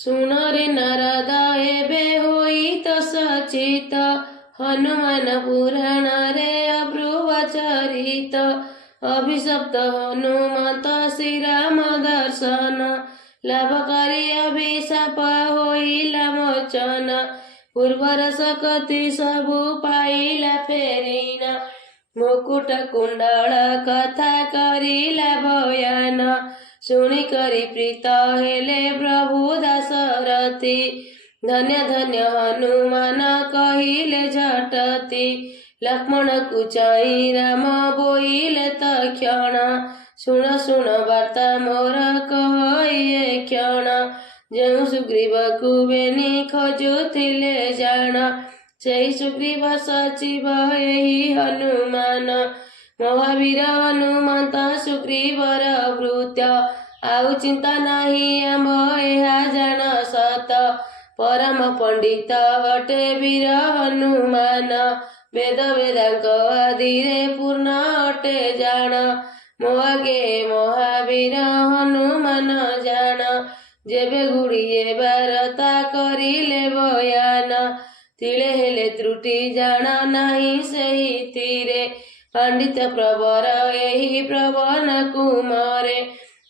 ଶୁଣ ରେ ନାରଦ ଏବେ ହୋଇ ତ ସଚିତ, ହନୁମାନ ପୁରାଣରେ ଅପୂର୍ବ ଚରିତ। ଅଭିଶପ୍ତ ହନୁମନ୍ତ ଶ୍ରୀରାମ ଦର୍ଶନ, ଲାଭ କରି ଅଭିଶାପ ହୋଇଲା ମୋଚନ। ପୂର୍ବର ଶକ୍ତି ସବୁ ପାଇଲା ଫେରିନା, ମୁକୁଟ କୁଣ୍ଡଳ କଥା କରିଲା ବୟାନ। ଶୁଣିକରି ପ୍ରୀତ ହେଲେ ପ୍ରଭୁ ଦାଶରଥି, ଧନ୍ୟ ଧନ୍ୟ ହନୁମାନ କହିଲେ ଝଟତି। ଲକ୍ଷ୍ମଣକୁ ଚାହିଁ ରାମ ବୋଇଲେ ତକ୍ଷଣ, ଶୁଣ ଶୁଣ ବାର୍ତ୍ତା ମୋର କହେ କ୍ଷଣ। ଯେଉଁ ସୁଗ୍ରୀବକୁ ବେନି ଖୋଜୁଥିଲେ ଜାଣ, ସେହି ସୁଗ୍ରୀବ ସଚିବ ଏହି ହନୁମାନ। ମହାବୀର ହନୁମନ୍ତ ସୁଗ୍ରୀବର ଭୃତ୍ୟ, ଆଉ ଚିନ୍ତା ନାହିଁ ଆମ୍ଭ ଏହା ଜାଣ ସତ। ପରମ ପଣ୍ଡିତ ଅଟେ ବୀର ହନୁମାନ, ବେଦ ବେଦାଙ୍କ ଆଦିରେ ପୂର୍ଣ୍ଣ ଅଟେ ଜାଣ। ମୋ ଆଗେ ମହାବୀର ହନୁମାନ ଜାଣ, ଯେବେ ଗୁଡ଼ିଏ ବାରତା କରିଲେ ବୟାନ। ତିଳେ ହେଲେ ତ୍ରୁଟି ଜାଣ ନାହିଁ ସେହିଥିରେ, ପଣ୍ଡିତ ପ୍ରବର ଏହି ପ୍ରବନ କୁମରେ।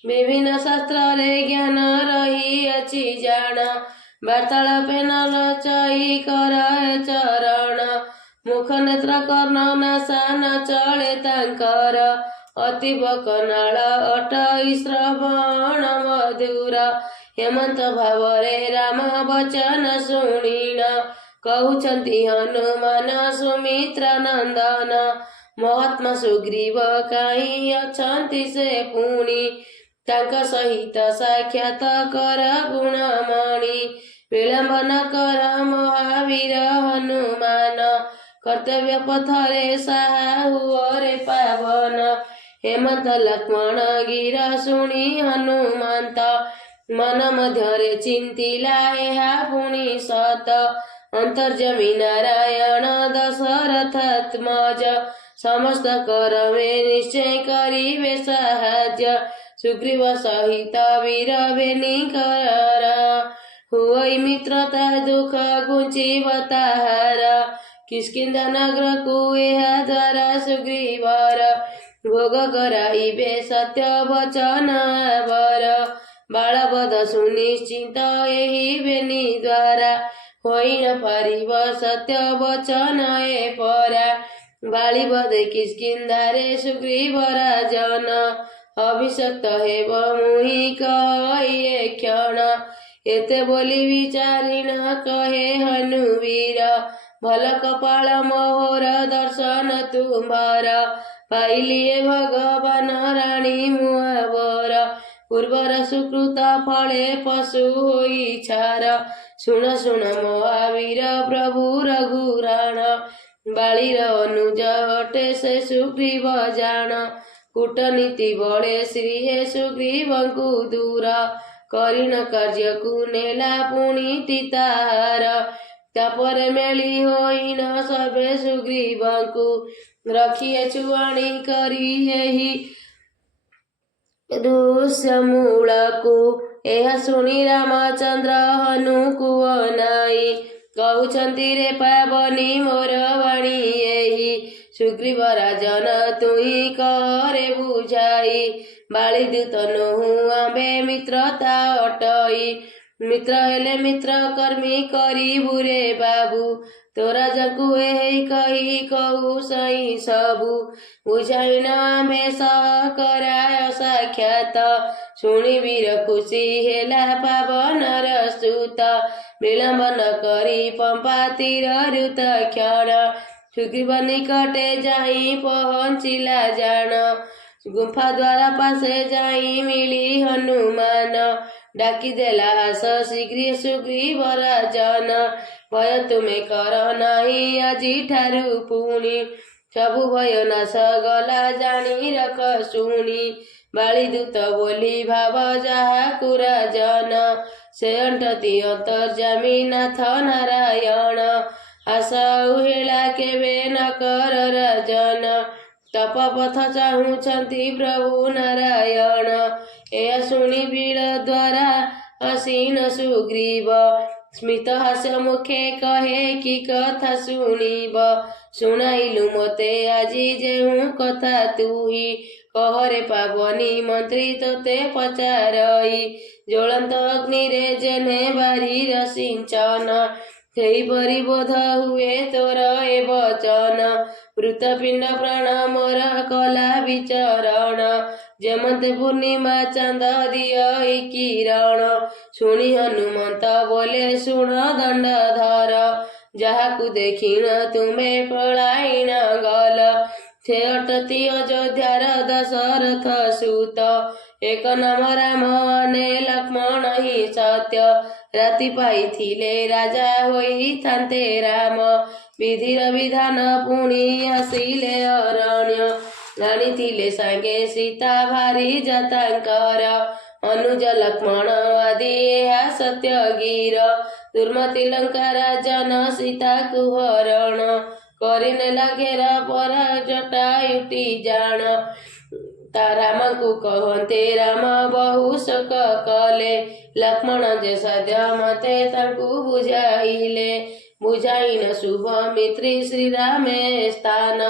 ବିଭିନ୍ନ ଶାସ୍ତ୍ରରେ ଜ୍ଞାନ ରହିଅଛି ଜାଣ, ବାର୍ତ୍ତାଳାପେ ନ ଲଚାଇ କର ଚରଣ। ମୁଖ ନେତ୍ର କର୍ଣ୍ଣ ନାସା ନ ଚଳେ ତାଙ୍କର, ଅତୀବ କନାଳ ଅଟଇ ଶ୍ରବଣ ମଧୁର। ହେମନ୍ତ ଭାବରେ ରାମ ବଚନ ଶୁଣିଣ, କହୁଛନ୍ତି ହନୁମାନ ସୁମିତ୍ରା ନନ୍ଦନ। ମହାତ୍ମା ସୁଗ୍ରୀବ କାହିଁ ଅଛନ୍ତି ସେ ପୁଣି, ତାଙ୍କ ସହିତ ସାକ୍ଷାତ କର ଗୁଣମଣି। ବିଳମ୍ବ ନ କର ମହାବୀର ହନୁମାନ, କର୍ତ୍ତବ୍ୟ ପଥରେ ସାହା ହୁଅରେ ପାବନ। ହେମନ୍ତ ଲକ୍ଷ୍ମଣ ଗିର ଶୁଣି ହନୁମନ୍ତ, ମନ ମଧ୍ୟରେ ଚିନ୍ତିଲା ଏହା ପୁଣି ସତ। ଅନ୍ତର୍ଯ୍ୟାମୀ ନାରାୟଣ ଦଶରଥାତ୍ମଜ, ସମସ୍ତ କରମେ ନିଶ୍ଚୟ କରିବେ ସାହାଯ୍ୟ। ସୁଗ୍ରୀବ ସହିତ ବୀର ବେନିଙ୍କର, ହୁଅଇ ମିତ୍ରତା ଦୁଃଖ ଘୁଞ୍ଚିବ ତାହାର। କିଷ୍କିନ୍ଧା ନଗରକୁ ଏହା ଦ୍ୱାରା ସୁଗ୍ରୀବର, ଭୋଗ କରାଇବେ ସତ୍ୟ ବଚନ ବର। ବାଳବଧ ସୁନିଶ୍ଚିତ ଏହି ବେନି ଦ୍ୱାରା, ହୋଇ ନ ପାରିବ ସତ୍ୟ ବଚନ ଏ ପରା। ବାଳିବଧେ କିଷ୍କିନ୍ଧାରେ ସୁଗ୍ରୀବ ରାଜନ, ଅଭିଷକ୍ତ ହେବ ମୁହିଁ କହି ଏ କ୍ଷଣ। ଏତେ ବୋଲି ବିଚାରିଣ କହେ ହନୁବୀର, ଭଲ କପାଳ ମୋହର ଦର୍ଶନ ତୁମ୍ଭର। ପାଇଲି ଏ ଭଗବାନ ରାଣୀ ମୁହାବର, ପୂର୍ବର ସୁକୃତ ଫଳେ ପଶୁ ହୋଇ ଛାର। ଶୁଣ ଶୁଣ ମହାବୀର ପ୍ରଭୁ ରଘୁରାଣ, ବାଳିର ଅନୁଜ ଅଟେ ସେ ସୁଗ୍ରୀବ ଜାଣ। କୂଟନୀତି ବଳେ ଶ୍ରୀ ହେ ସୁଗ୍ରୀବଙ୍କୁ ଦୂର, କରିଣ କାର୍ଯ୍ୟକୁ ନେଲା ପୁଣି ତାହାର। ତାପରେ ମେଳି ହୋଇଣ ସବେ ସୁଗ୍ରୀବଙ୍କୁ, ରଖିଅଛୁ ଆଣି କରି ଏହି ଋଷ୍ୟମୂଳକୁ। ଏହା ଶୁଣି ରାମଚନ୍ଦ୍ର ହନୁକୁ ଅନାଇ, କହୁଛନ୍ତି ରେ ପାବନି ମୋର ବାଣୀ ଏହି। ସୁଗ୍ରୀବ ରାଜନ ତୁହି କରେ ବୁଝାଇ, ବାଳିଦୂତ ନୋହୁ ଆମ୍ଭେ ମିତ୍ରତା ଅଟଇ। ମିତ୍ର ହେଲେ ମିତ୍ର କର୍ମୀ କରିବୁ ରେ ବାବୁ, ତୋ ରାଜାକୁ ଏହି କହି କହୁ ସଇ ସବୁ। ବୁଝାଇଣ ଆମ୍ଭେ ସହ କରାୟ ସାକ୍ଷାତ, ଶୁଣି ବୀର ଖୁସି ହେଲା ପାବନର ସୁତ। ବିଳମ୍ବ ନ କରି ପମ୍ପା ତୀରରୁ ତକ୍ଷଣ, ସୁଗ୍ରୀବ ନିକଟେ ଯାଇ ପହଞ୍ଚିଲା ଜାଣ। ଗୁମ୍ଫା ଦ୍ୱାର ପାଶେ ଯାଇ ମିଳି ହନୁମାନ, ଡାକିଦେଲା ଆସ ଶୀଘ୍ର ସୁଗ୍ରୀବ ରାଜନ। ଭୟ ତୁମେ କର ନାହିଁ ଆଜିଠାରୁ ପୁଣି, ସବୁ ଭୟ ନାଶ ଗଲା ଜାଣି ରଖ ଶୁଣି। ବାଳିଦୂତ ବୋଲି ଭାବ ଯାହାକୁ ରାଜନ, ସେ ଅଣ୍ଟତି ଅନ୍ତର୍ଯ୍ୟାମୀ ନାଥ ନାରାୟଣ। ଆଶା ଆଉ ହେଳା କେବେ ନ କର ରାଜନ, ତପପଥ ଚାହୁଁଛନ୍ତି ପ୍ରଭୁ ନାରାୟଣ। ଏହା ଶୁଣି ବୀର ଦ୍ୱାରା ଅସିନ ସୁଗ୍ରୀବ। ସ୍ମିତ ହାସ୍ୟ ମୁଖେ କହେ କି କଥା ଶୁଣିବ। ଶୁଣାଇଲୁ ମୋତେ ଆଜି ଯେଉଁ କଥା ତୁହି। କହରେ ପାବନି ମନ୍ତ୍ରୀ ତୋତେ ପଚାରଇ। ଜ୍ୱଳନ୍ତ ଅଗ୍ନିରେ ଯେହ୍ନେ ବାରିର ସିଞ୍ଚନ। ସେହିପରି ବୋଧ ହୁଏ ତୋର ଏ ବଚନ। ମୃତପିଣ୍ଡ ପ୍ରାଣ ମୋର କଲା ବିଚରଣ। ଯେମତେ ପୂର୍ଣ୍ଣିମା ଚାନ୍ଦ ଦିଅ କିରଣ। ଶୁଣି ହନୁମନ୍ତ ବୋଲେ ଶୁଣ ଦଣ୍ଡଧର। ଯାହାକୁ ଦେଖିଣ ତୁମେ ପଳାଇଣ ଗଲ। ସେ ଅଟନ୍ତି ଅଯୋଧ୍ୟାର ଦଶରଥ ସୁତ। ଏକ ନାମ ରାମ ଅନେ ଲକ୍ଷ୍ମଣ ହିଁ ସତ୍ୟ। ରାତି ପାଇଥିଲେ ରାଜା ହୋଇଥାନ୍ତେ ରାମ। ବିଧିର ବିଧାନ ପୁଣି ଆସିଲେ ଅରଣ୍ୟ। ଆଣିଥିଲେ ସାଙ୍ଗେ ସୀତା ଭାରିଜା ତାଙ୍କର। ଅନୁଜ ଲକ୍ଷ୍ମଣ ଆଦି ଏହା ସତ୍ୟ ଗୀର। ଦୁର୍ମତି ଲଙ୍କା ରାଜନ ସୀତାକୁ ହରଣ। କରିନେଲା ଘେର ପରା ଜଟାୟୁଟି ଜାଣ। ତା ରାମକୁ କହନ୍ତେ ରାମ ବହୁ ଶୋକ କଲେ। ଲକ୍ଷ୍ମଣ ଯେ ସାଧ୍ୟ ମତେ ତାଙ୍କୁ ବୁଝାଇଲେ। ବୁଝାଇନ ଶୁଭମିତ୍ରୀ ଶ୍ରୀରାମେ ସ୍ଥାନ।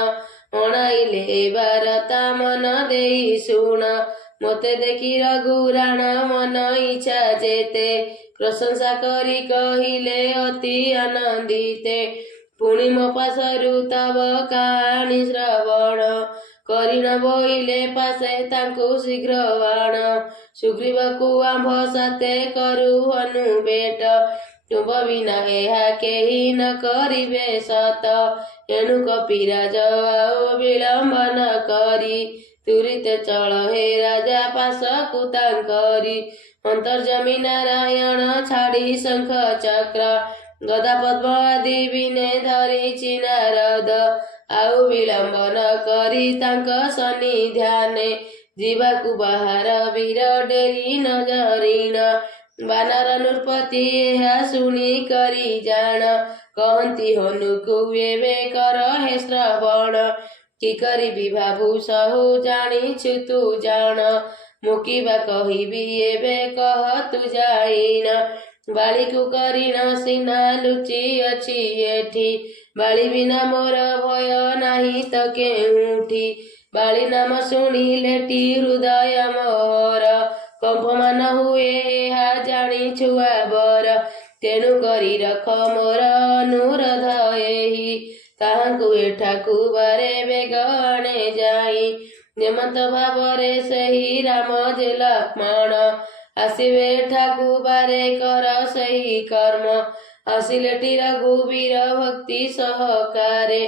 ଅଣାଇଲେ ଏ ବାରତା ମନ ଦେଇ ଶୁଣ। ମୋତେ ଦେଖି ରଘୁରାଣ ମନ ଇଚ୍ଛା ଯେତେ। ପ୍ରଶଂସା କରି କହିଲେ ଅତି ଆନନ୍ଦିତେ। ପୁଣି ମୋ ପାଶରୁ ତବ କାହାଣୀ ଶ୍ରବଣ। କରିଣ ବୋଇଲେ ପାଶେ ତାଙ୍କୁ ଶୀଘ୍ର ବାଣ। ସୁଗ୍ରୀବକୁ ଆମ୍ଭ ସାଥେ କରୁ ହନୁ ବେଟ। ତୁମ୍ଭ ବିନା ଏହା କେହି ନ କରିବେ ସତ। ଏଣୁ କପିରାଜ ଆଉ ବିଳମ୍ବ ନ କରି। ତୁରିତେ ଚଳ ହେ ରାଜା ପାଶକୁ ତାଙ୍କରି। ଅନ୍ତର୍ଯାମୀ ନାରାୟଣ ଛାଡ଼ି ଶଙ୍ଖ ଚକ୍ର। ଗଦା ପଦ୍ମ ଆଦି ବିନେ ଧରିଛି ନାରଦ। ଆଉ ବିଳମ୍ବ ନ କରି ତାଙ୍କ ସନ୍ନିଧାନେ। ଯିବାକୁ ବାହାର ବୀର ଡେରି ନ ଜରିଣ। ବାନର ନୃପତି ଏହା ଶୁଣି କରି ଜାଣ। କହନ୍ତି ହନୁକୁ ଏବେ କର ହେ ଶ୍ରବଣ। କି କରିବି ଭାବୁ ସହୁ ଜାଣିଛୁ ତୁ ଜାଣ। ମୁଁ କିବା କହିବି ଏବେ କହ ତୁ ଜାଣିନ। ବାଳିକୁ କରିଣ ସିନା ଲୁଚି ଅଛି ଏଠି। ବାଳି ବିନା ମୋର ଭୟ ନାହିଁ ତ କେଉଁଠି। ବାଳି ନାମ ଶୁଣିଲେଟି ହୃଦୟ ମୋର। କମ୍ପମାନ ହୁଏ ଏହା ଜାଣି ଛୁଆ ବର। ତେଣୁ କରି ରଖ ମୋର ଅନୁରୋଧ ଏହି। ତାହାଙ୍କୁ ଏଠାକୁ ବାରେ ବେଗ ଆଣେ ଯାଇ। ଯେମନ୍ତ ଭାବରେ ସେହି ରାମ ଯେ ଲକ୍ଷ୍ମଣ। ଆସିବେ ଏଠାକୁ ବାରେ କର ସେହି କର୍ମ। ଆସିଲେଟି ରଘୁବୀର ଭକ୍ତି ସହକାରେ।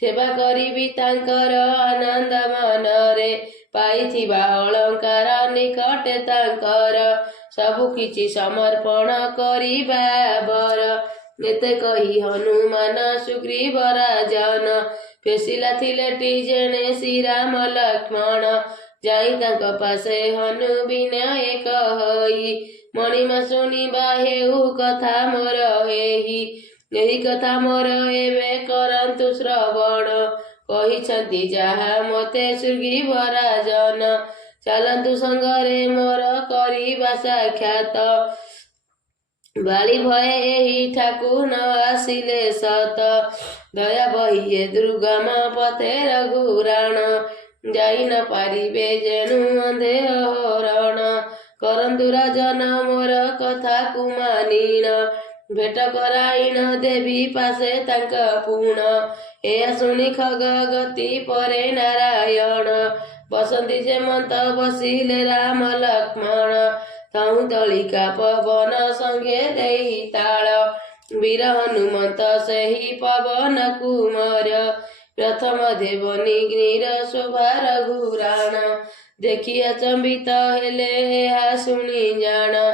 ସେବା କରିବି ତାଙ୍କର ଆନନ୍ଦ ମନରେ। ପାଇଥିବା ଅଳଙ୍କାର ନିକଟେ ତାଙ୍କର। ସବୁ କିଛି ସମର୍ପଣ କରିବା ବର। ଏତେ କହି ହନୁମାନ ସୁଗ୍ରୀବ ରାଜନ। ଫେସିଲା ଥିଲେଟି ଯେଣେ ଶ୍ରୀରାମ ଲକ୍ଷ୍ମଣ। ଯାଇ ତାଙ୍କ ପାଶେ ହନୁ ବିନୟ କହଇ। ମଣିମା ଶୁଣିବା ହେଉ କଥା ମୋର ଏହି। ଏହି କଥା ମୋର ଏବେ କରନ୍ତୁ ଶ୍ରବଣ। କହିଛନ୍ତି ଯାହା ମୋତେ ସୁଗ୍ରୀବ ରାଜନ। ଚାଲନ୍ତୁ ସଙ୍ଗରେ ମୋର କରିବା ସାକ୍ଷାତ। ବାଳି ଭୟ ଏହିଠାକୁ ନ ଆସିଲେ ସତ। ଦୟା ବହି ଏ ଦୁର୍ଗମ ପଥେ ରଘୁରାଣ। ଯାଇ ନ ପାରିବେ ଯେଣୁ ଅନ୍ଧେ ହରଣ। କରନ୍ତୁ ରାଜନ ମୋର କଥାକୁ ମାନିଣ। ଭେଟ କରାଇଣ ଦେବୀ ପାଶେ ତାଙ୍କ ପୁଣ। ଏହା ଶୁଣି ଖଗ ଗତି ପରେ ନାରାୟଣ। ବସନ୍ତି ଯେମନ୍ତ ବସିଲେ ରାମ ଲକ୍ଷ୍ମଣ। ତହୁଁ ତଳିକା ପବନ ସଙ୍ଗେ ଦେଇ ତାଳ। ବୀର ହନୁମନ୍ତ ସେହି ପବନ କୁମର। ପ୍ରଥମ ଦେବନିଗ୍ନିର ଶୋଭା ରଘୁରାଣ। ଦେଖି ଆଚମ୍ବିତ ହେଲେ ଏହା ଶୁଣି ଜାଣ।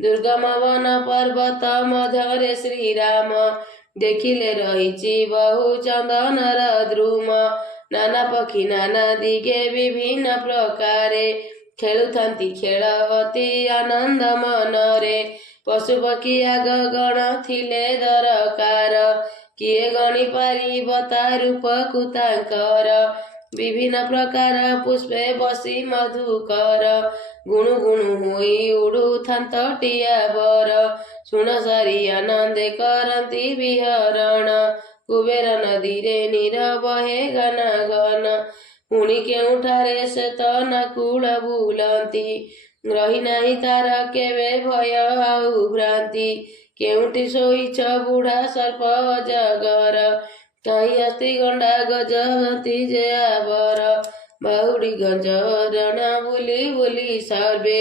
ଦୁର୍ଗମ ବନ ପର୍ବତ ମଧ୍ୟରେ ଶ୍ରୀରାମ। ଦେଖିଲେ ରହିଛି ବହୁ ଚନ୍ଦନର ଦ୍ରୁମ। ନାନା ପକ୍ଷୀ ନାନା ଦିଗେ ବିଭିନ୍ନ ପ୍ରକାରେ। ଖେଳୁଥାନ୍ତି ଖେଳ ଅତି ଆନନ୍ଦ ମନରେ। ପଶୁ ପକ୍ଷୀ ଆଗ ଗଣ ଥିଲେ ଦରକାର। କିଏ ଗଣି ପାରିବ ତା ରୂପକୁ ତାଙ୍କର। ବିଭିନ୍ନ ପ୍ରକାର ପୁଷ୍ପେ ବସି ମଧୁକର ଗୁଣୁ ଗୁଣୁ ହୋଇ ଉଡୁଥାନ୍ତ ଟିଆ ବର ଶୁଣ ସାରି ଆନନ୍ଦେ କରନ୍ତି ବିହରଣ କୁବେର ନଦୀରେ ନୀରବ ହେ ଘନ ଘନ ପୁଣି କେଉଁଠାରେ ସେ ତ ନକୁଳ ବୁଲନ୍ତି ରହିନାହିଁ ତାର କେବେ ଭୟ ଆଉ ଭ୍ରାନ୍ତି କେଉଁଠି ଶୋଇଛ ବୁଢା ସର୍ପ ଅଜଗର କାହିଁ ଅସ୍ତି ଗଣ୍ଡା ଗଜବତୀ ଯେ ଆବର ବାହୁଡ଼ି ଗଞ୍ଜ ରଣ ବୁଲି ବୁଲି ସର୍ବେ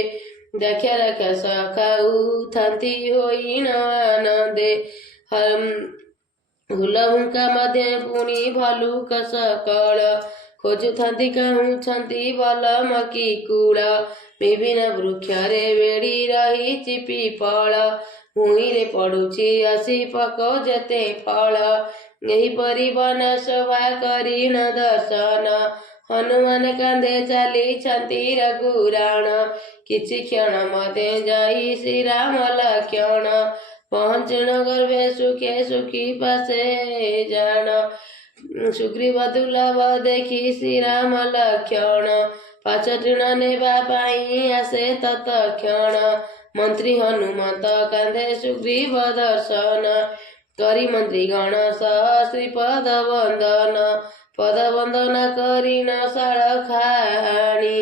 ଦାକ୍ଷା ରାକ୍ଷସ ଖାଉଥାନ୍ତି ହୋଇନ ଆନନ୍ଦେ ହୁଲହୁଙ୍କା ମଧ୍ୟ ପୁଣି ଭଲୁକ ସକଳ ଖୋଜୁଥାନ୍ତି କାହୁଁଛନ୍ତି ଭଲ ମକି କୂଳ ବିଭିନ୍ନ ବୃକ୍ଷରେ ବେଡ଼ି ରହିଛି ପିପଳ ଭୂଇଁରେ ପଡୁଛି ଆସି ପକ ଯେତେ ଫଳ ଏହିପରି ବନ ଶୋଭା କରିଣ ଦର୍ଶନ ହନୁମାନ କାନ୍ଧେ ଚାଲିଛନ୍ତି ରଘୁରାଣ କିଛି କ୍ଷଣ ମଧ୍ୟେ ଯାଇ ଶ୍ରୀରାମ ଲକ୍ଷଣ ପହଞ୍ଚିଣ ଗର୍ଭେ ସୁଖେ ସୁଖୀ ପାଶେ ଜାଣ ସୁଗ୍ରୀବ ଦୁର୍ଲଭ ଦେଖି ଶ୍ରୀରାମ ଲକ୍ଷଣ ପାଚଟିଣ ନେବା ପାଇଁ ଆସେ ତତକ୍ଷଣ ମନ୍ତ୍ରୀ ହନୁମନ୍ତ କାନ୍ଧେ ସୁଗ୍ରୀବ ଦର୍ଶନ କରି ମନ୍ତ୍ରୀ ଗଣ ସହ ଶ୍ରୀପଦ ବନ୍ଦନ ପଦ ବନ୍ଦନା କରିଣ ଶାଳ ଖାଣି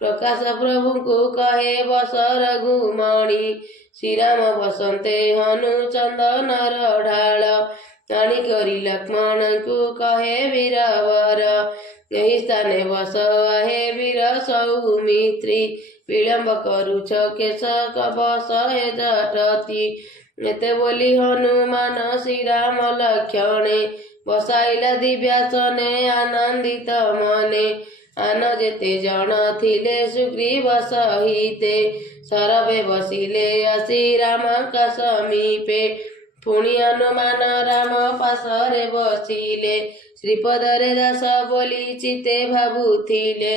ପ୍ରକାଶ ପ୍ରଭୁଙ୍କୁ କହେ ବସ ରଘୁମଣି ଶ୍ରୀରାମ ବସନ୍ତେ ହନୁ ଚନ୍ଦନର ଢାଳ ଆଣି କରି ଲକ୍ଷ୍ମଣଙ୍କୁ କହେ ବୀରବର ଏହି ସ୍ଥାନେ ବସ ଆହେ ବୀର ସୌମିତ୍ରୀ ବିଳମ୍ବ କରୁଛ କେଶ ବସ ହେ ଜଟତି ଏତେ ବୋଲି ହନୁମାନ ଶ୍ରୀରାମ ଲକ୍ଷଣେ ବସାଇଲା ଦିବ୍ୟାସନେ ଆନନ୍ଦିତ ମନେ ଆନ ଯେତେ ଜଣ ଥିଲେ ସୁଗ୍ରୀବ ସହିତେ ସରବେ ବସିଲେ ଆସି ରାମଙ୍କ ସମୀପେ ପୁଣି ହନୁମାନ ରାମ ପାଶରେ ବସିଲେ ଶ୍ରୀପଦରେ ଦାସ ବୋଲି ଚିତେ ଭାବୁଥିଲେ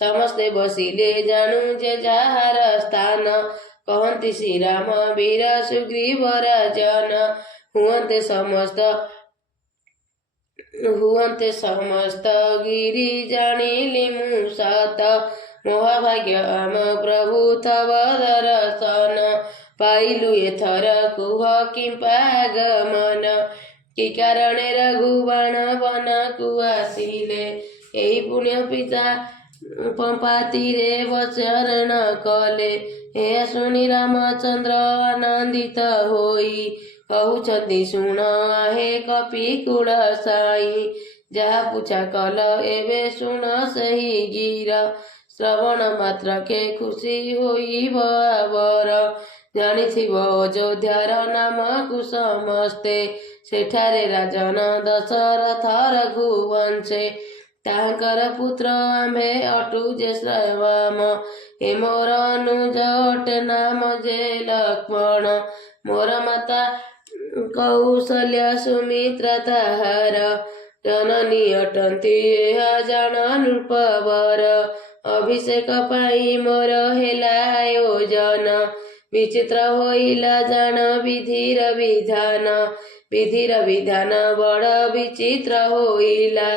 ସମସ୍ତେ ବସିଲେ ଜାଣୁ ଯେ ଯାହାର ସ୍ଥାନ କହନ୍ତି ଶ୍ରୀରାମ ବୀର ସୁଗ୍ରୀବ ରାଜନ ହୁଅନ୍ତେ ସମସ୍ତ ଗିରି ଜାଣିଲି ମୁଁ ସତ ମହାଭାଗ୍ୟ ଆମ ପ୍ରଭୁ ତବ ଦର୍ଶନ ପାଇଲୁ ଏଥର କୁହ କିମ୍ପା ଗମନ କି କାରଣେ ରଘୁବାଣ ବନକୁ ଆସିଲେ ଏହି ପୁଣ୍ୟ ପିତା ପମ୍ପାତିରେ ବଚରଣ କଲେ ଏହା ଶୁଣି ରାମଚନ୍ଦ୍ର ଆନନ୍ଦିତ ହୋଇ କହୁଛନ୍ତି ଶୁଣ ଆହେ କପି କୁଳ ସାଇ ଯାହା ପୂଜା କଲ ଏବେ ଶୁଣ ସେହି ଗୀର ଶ୍ରବଣ ମାତ୍ରକେ ଖୁସି ହୋଇବ ଆବର ଜାଣିଥିବ ଅଯୋଧ୍ୟାର ନାମକୁ ସମସ୍ତେ ସେଠାରେ ରାଜନ ଦଶରଥ ରଘୁବଂଶେ ତାଙ୍କର ପୁତ୍ର ଆମ୍ଭେ ଅଟୁ ଯେ ଶ୍ରବାମ ଏ ମୋର ଅନୁଜ ଅଟେ ନାମ ଯେ ଲକ୍ଷ୍ମଣ ମୋର ମାତା କୌଶଲ୍ୟା ସୁମିତ୍ରା ତାହାର ଜନନୀ ଅଟନ୍ତି ଏହା ଜାଣ ନୃପବର ଅଭିଷେକ ପାଇଁ ମୋର ହେଲା ଆୟୋଜନ ବିଚିତ୍ର ହୋଇଲା ଜାଣ ବିଧିର ବିଧାନ ବଡ଼ ବିଚିତ୍ର ହୋଇଲା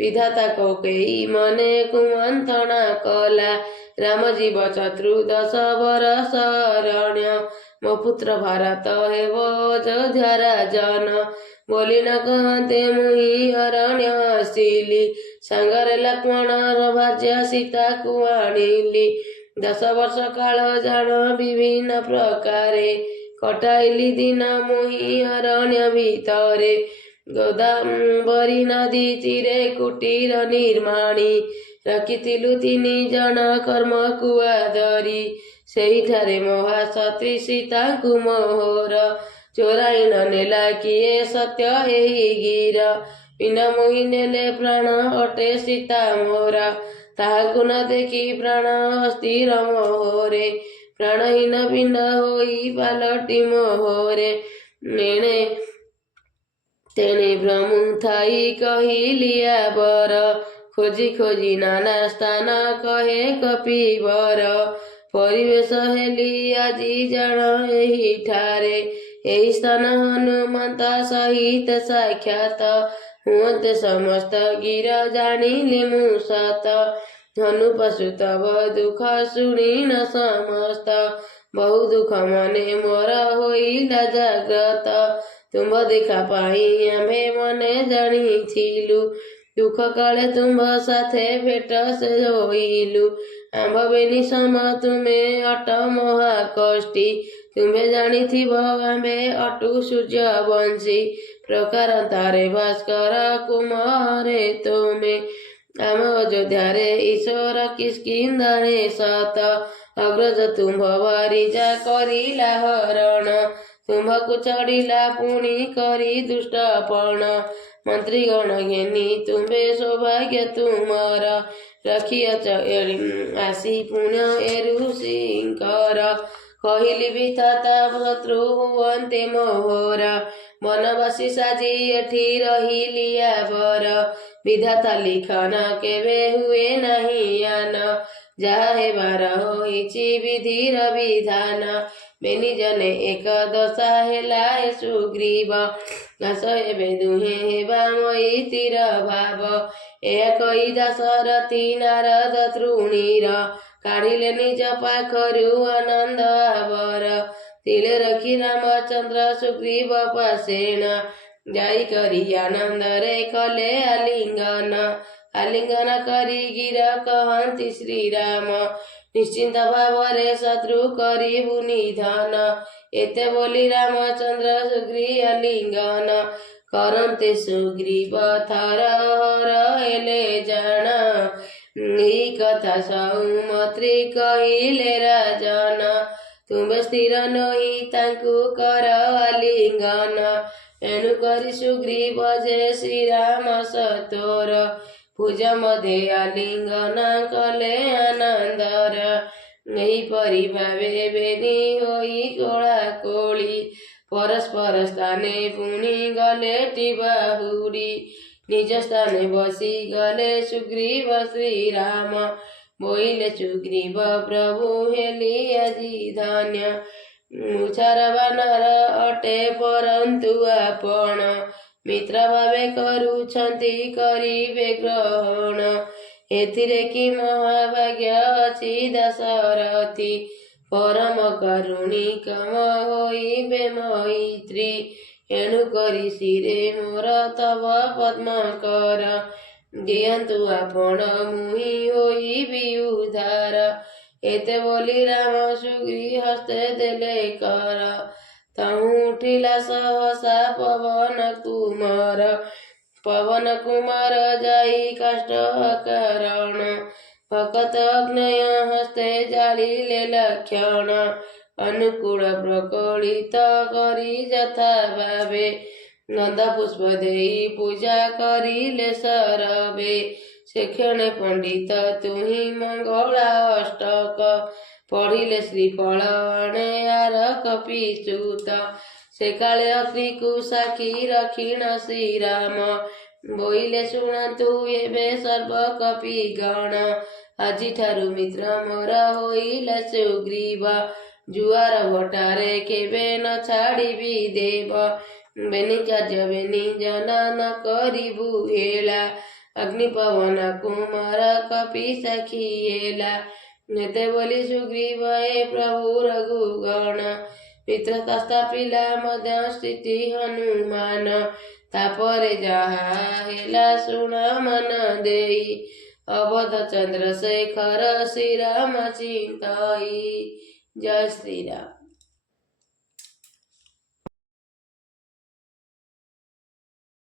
ବିଧାତା କୈକେୟୀ ମନେ କୁମନ୍ତ୍ରଣା କଲା ରାମ ଜୀବ ଚତୁର୍ଦଶ ବରଷ ଅରଣ୍ୟ ମୋ ପୁତ୍ର ଭାରତ ହେବ ଅଯୋଧ୍ୟା ରାଜନ ବୋଲି ନ କହନ୍ତେ ମୁହିଁ ଅରଣ୍ୟ ଆସିଲି ସାଙ୍ଗରେ ଲକ୍ଷ୍ମଣର ଭାର୍ଯ୍ୟା ସୀତାକୁ ଆଣିଲି 10 ବର୍ଷ କାଳ ଜାଣ ବିଭିନ୍ନ ପ୍ରକାରେ କଟାଇଲି ଦିନ ମୁହିଁ ଅରଣ୍ୟ ଭିତରେ ଗୋଦାବରୀ ନଦୀ ତୀରେ କୁଟୀର ନିର୍ମାଣୀ ରଖିଥିଲୁ 3 ଜଣ କର୍ମକୁ ଆଦରି ସେହିଠାରେ ମହାସତୀ ସୀତାଙ୍କୁ ମୋହର ଚୋରାଇ ନ ନେଲା କିଏ ସତ୍ୟ ଏହି ଗୀର ବିନା ମୁହିଁ ନେଲେ ପ୍ରାଣ ଅଟେ ସୀତା ମୋରା ତାହାକୁ ନ ଦେଖି ପ୍ରାଣ ଅସ୍ଥିର ମୋହରେ ପ୍ରାଣହୀନ ପିଣ୍ଡ ହୋଇ ପାଲଟି ମୋହରେ ଏଣେ ତେଣେ ଭ୍ରମୁ ଥାଇ କହିଲି ଆବର ଖୋଜି ଖୋଜି ନାନା ସ୍ଥାନ କହେ କପିବର ପରିବେଶ ହେଲି ଆଜି ଜାଣ ଏହିଠାରେ ଏହି ସ୍ଥାନ ହନୁମନ୍ତ ସହିତ ସାକ୍ଷାତ ହୁଅନ୍ତେ ସମସ୍ତ ଗିର ଜାଣିଲେ ମୁଁ ସତ ଧନୁ ପଶୁ ତବ ଦୁଃଖ ଶୁଣି ନ ସମସ୍ତ ବହୁ ଦୁଃଖ ମନେ ମୋର ହୋଇଲା ଜାଗ୍ରତ ତୁମ୍ଭ ଦେଖା ପାଇଁ ଆମ୍ଭେ ମନେ ଜାଣିଥିଲୁ ଦୁଃଖ କାଳେ ତୁମ୍ଭ ସାଥେ ଭେଟ ସେ ହୋଇଲୁ ଆମ୍ଭ ବେନି ସମ ତୁମେ ଅଟ ମହାକଷ୍ଟି ତୁମ୍ଭେ ଜାଣିଥିବ ଆମ୍ଭେ ଅଟୁ ସୂର୍ଯ୍ୟ ବଂଶୀ ପ୍ରକାରାନ୍ତରେ ଭାସ୍କର କୁମାରେ ତୁମେ ଆମ ଅଯୋଧ୍ୟାରେ ଈଶ୍ୱର କିଷ୍କିନ୍ଧାରେ ସତ ଅଗ୍ରଜ ତୁମ୍ଭ ବାରିଜା କରିଲା ହରଣ ତୁମ୍ଭକୁ ଛାଡ଼ିଲା ପୁଣି କରି ଦୁଷ୍ଟପଣ ମନ୍ତ୍ରୀଗଣ ଘେନି ତୁମ୍ଭେ ସୌଭାଗ୍ୟ ତୁମର ରଖିଅଛ ଆସି ପୁଣ୍ୟ ଏରୁଷିଙ୍କର କହିଲି ବିଧାତା ଶତ୍ରୁ ହୁଅନ୍ତେ ମୋହର ବନବାସୀ ସାଜି ଏଠି ରହିଲି ଆବର ବିଧାତା ଲିଖନ କେବେ ହୁଏ ନାହିଁ ଆନ ଯାହା ହେବାର ହୋଇଛି ବିଧିର ବିଧାନ ବେନିଜନେ ଏକଦଶା ହେଲା ସୁଗ୍ରୀବ ଘାସ ଏବେ ଦୁହେଁ ହେବା ମଇତିର ଭାବ ଏହା କହି ଦାଶରଥି ନାରଦ ତୃଣୀର କାଢ଼ିଲେ ନିଜ ପାଖରୁ ଆନନ୍ଦ ଆବର ତିଳେ ରଖି ରାମଚନ୍ଦ୍ର ସୁଗ୍ରୀବ ପାଶେଣ ଯାଇ କରି ଆନନ୍ଦରେ କଲେ ଆଲିଙ୍ଗନ କରି ଗିର କହନ୍ତି ଶ୍ରୀରାମ ନିଶ୍ଚିନ୍ତ ଭାବରେ ଶତ୍ରୁ କରିବୁ ନିଧନ ଏତେ ବୋଲି ରାମଚନ୍ଦ୍ର ସୁଗ୍ରୀ ଆଲିଙ୍ଗନ କରନ୍ତେ ସୁଗ୍ରୀବ ଥର ହର ହେଲେ ଜାଣ ଏହି କଥା ସୌମନ୍ତ୍ରୀ କହିଲେ ରାଜନ ତୁମେ ସ୍ଥିର ନୋଇ ତାଙ୍କୁ କର ଆଲିଙ୍ଗନ ଏଣୁ କରି ସୁଗ୍ରୀବ ଯେ ଶ୍ରୀରାମ ସତୋର ଭୁଜ ମଧ୍ୟରେ ଆଲିଙ୍ଗନ କଲେ ଆନନ୍ଦର ଏହିପରି ଭାବେ ବେନି ହୋଇ କୋଳା କୋଳି ପରସ୍ପର ସ୍ଥାନେ ପୁଣି ଗଲେ ବାହୁଡ଼ି ନିଜ ସ୍ଥାନେ ବସି ଗଲେ ସୁଗ୍ରୀବ ଶ୍ରୀରାମ ବୋଇଲେ ସୁଗ୍ରୀବ ପ୍ରଭୁ ହେଲି ଆଜି ଧନ୍ୟ ମୁଛାର ବାନର ଅଟେ ପରନ୍ତୁ ଆପଣ ମିତ୍ର ଭାବେ କରୁଛନ୍ତି କରିବେ ଗ୍ରହଣ ଏଥିରେ କି ମହାଭାଗ୍ୟ ଅଛି ଦାଶରଥି ପରମ କରୁଣିକମ ହୋଇବେ ମୈତ୍ରୀ ଏଣୁ କରି ଶିରେ ମୋର ତବ ପଦ୍ମକର ଦିଅନ୍ତୁ ଆପଣ ମୁହିଁ ହୋଇବି ଉଦ୍ଧାର ଏତେ ବୋଲି ରାମ ସୁଗ୍ରୀ ହସ୍ତେ ଦେଲେ କର ତହୁଁ ଉଠିଲା ସହସା ପବନ କୁମାର ଯାଇ କାଷ୍ଠ କାରଣ ଭକତ ଅଗ୍ନୟ ହସ୍ତେ ଜାଳିଲେ ଲକ୍ଷଣ ଅନୁକୂଳ ପ୍ରକଳିତ କରି ଯଥା ଭାବେ ଗନ୍ଧ ପୁଷ୍ପ ଦେଇ ପୂଜା କରିଲେ ସରବେ ସେ କ୍ଷଣେ ପଣ୍ଡିତ ତୁହି ମଙ୍ଗଳା ଅଷ୍ଟକ ପଢ଼ିଲେ ଶ୍ରୀଫଳ ଆଣେ ଆର କପିଚ୍ୟୁତ ସେ କାଳେ ଅଗ୍ନିକୁ ସାକ୍ଷୀ ରଖିଣ ଶ୍ରୀରାମ ବୋଇଲେ ଶୁଣନ୍ତୁ ଏବେ ସର୍ବ କପି ଗଣ ଆଜିଠାରୁ ମିତ୍ର ମୋର ହୋଇଲା ସୁଗ୍ରୀବ ଜୁଆର ଭଟାରେ କେବେ ନ ଛାଡ଼ିବି ଦେବ ବେନି କାର୍ଯ୍ୟ ବେନି ଜନ ନ କରିବୁ ହେଳା ଅଗ୍ନି ପବନ କୁମାର କପି ସାକ୍ଷୀ ହେଲା ଏତେ ବୋଲି ସୁଗ୍ରୀବ ଏ ପ୍ରଭୁ ରଘୁଗଣ ମିତ୍ରତା ସ୍ଥାପିଲା ମଧ୍ୟ ସ୍ଥିତି ହନୁମାନ ତାପରେ ଯାହା ହେଲା ଶୁଣ ମନ ଦେଇ ଅବଧ ଚନ୍ଦ୍ରଶେଖର ଶ୍ରୀରାମ ଚିନ୍ତଇ ଜୟ ଶ୍ରୀରାମ।